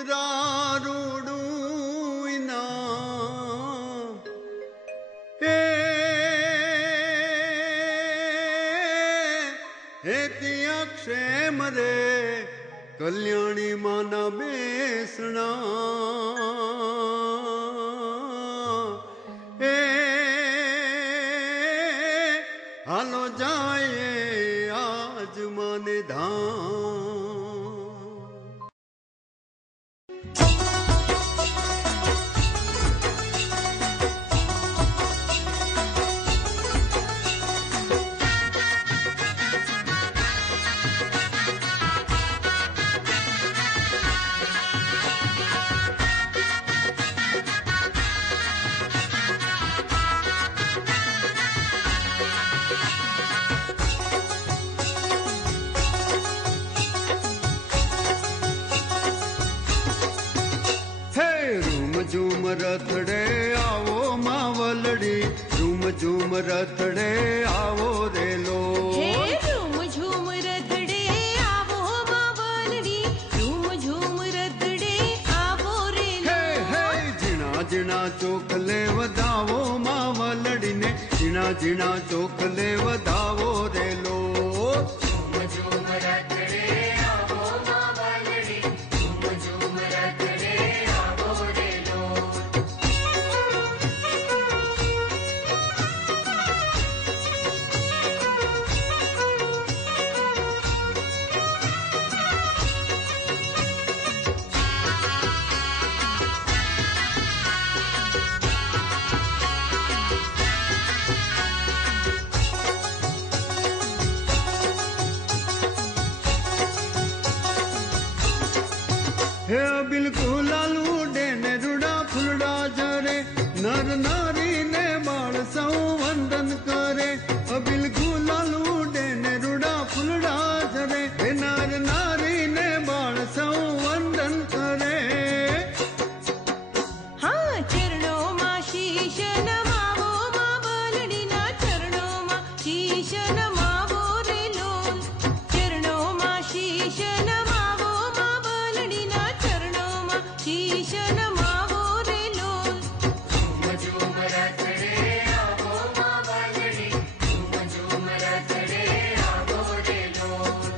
चित्रारूडू इनाम हेतिया क्षेम रे कल्याणी माना बेसना हालो जाए आज माने धाम। झूम रथड़े आवो मावलड़ी झूम झूम रथड़े आवो रे लो झूम झूम रथड़े आवो मावलड़ी झूम झूम रथड़े आवो रे लो जिना जिना चोखले वधावो मावलड़ी ने जिना जिना चोखले वधावो रे लो झूम झूम रथड़े आवो मावलड़ी झूम झूम रथड़े आवो रे हे बिल्कुल लालू डेने रुड़ा फुलड़ा जरे नर नारी ने बाल सौ वंदन करे बिल्कुल लालू डेने रुड़ा फुलड़ा जरे नर नारी ने बाल सौ वंदन करे। हाँ चरणों मां शीश नमावो मावलड़ी ना चरणों मां शीश नमावो रे लोल चरणों मां शीश नमावो मावलड़ी ना चरणों मां शीश नमावो रे लोल झूम झूम रथड़े आवो मावलड़ी झूम झूम रथड़े आवो रे लोल।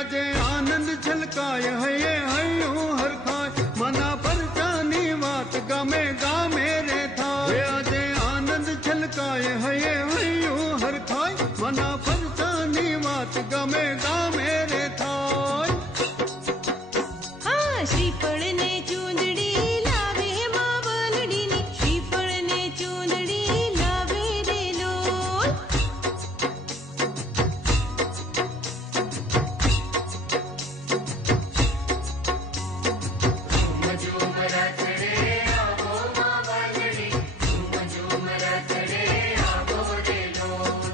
अजय आनंद छलकाय हये हयो हर खाय मना पर जानी बात गामे गामे रे थाय अजय आनंद छलकाय हये हयो हर खाय मना पर जानी बात गामे गामे रे थाय। हाँ श्रीफळ ने चूंदड़ी लावे मावलड़ी ने श्रीफळ ने चूंदड़ी लावे रे लोल झूम झूम रथड़े आवो मावलड़ी झूम झूम रथड़े आवो रे लोल।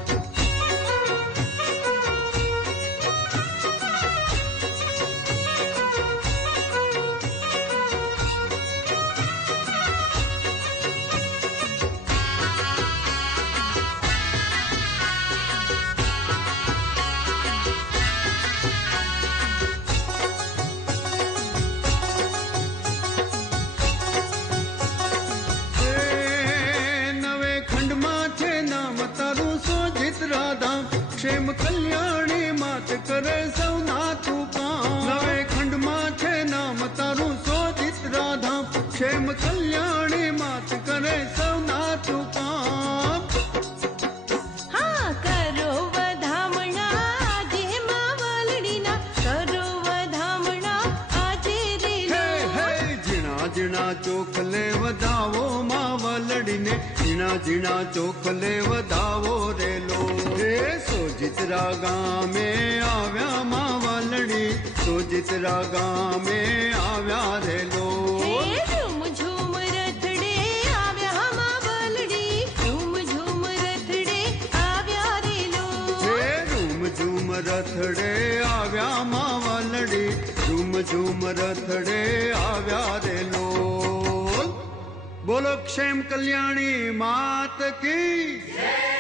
नवे खंड माथे नाम तारू सोजित राधा क्षेम कल्याणी मात करे सौना तू काम नवे खंड माथे नाम तारू सोजित राधा क्षेम कल्याणी मात करे सौना तू काम। हाँ करो वधामणा आजे मावलड़ी ना करो वधामणा आजे रे लोल जिना जिना चोखले वधावो मावलड़ी વાલડીને ઝીણા ઝીણા ચોખલે વધાવો રેલો હે સોજિત્રા ગામે આવ્યા માં વાલડી સોજિત્રા ગામે આવ્યા રેલો હે ઝૂમ ઝૂમ રથડે આવ્યા માં વાલડી ઝૂમ ઝૂમ રથડે આવ્યા રે લોલ હે રૂમ ઝૂમ રથડે આવ્યા માં વાલડી ઝૂમ ઝૂમ રથડે આવ્યા રે લોલ બોલો ક્ષેમ કલ્યાણી માત કી જય।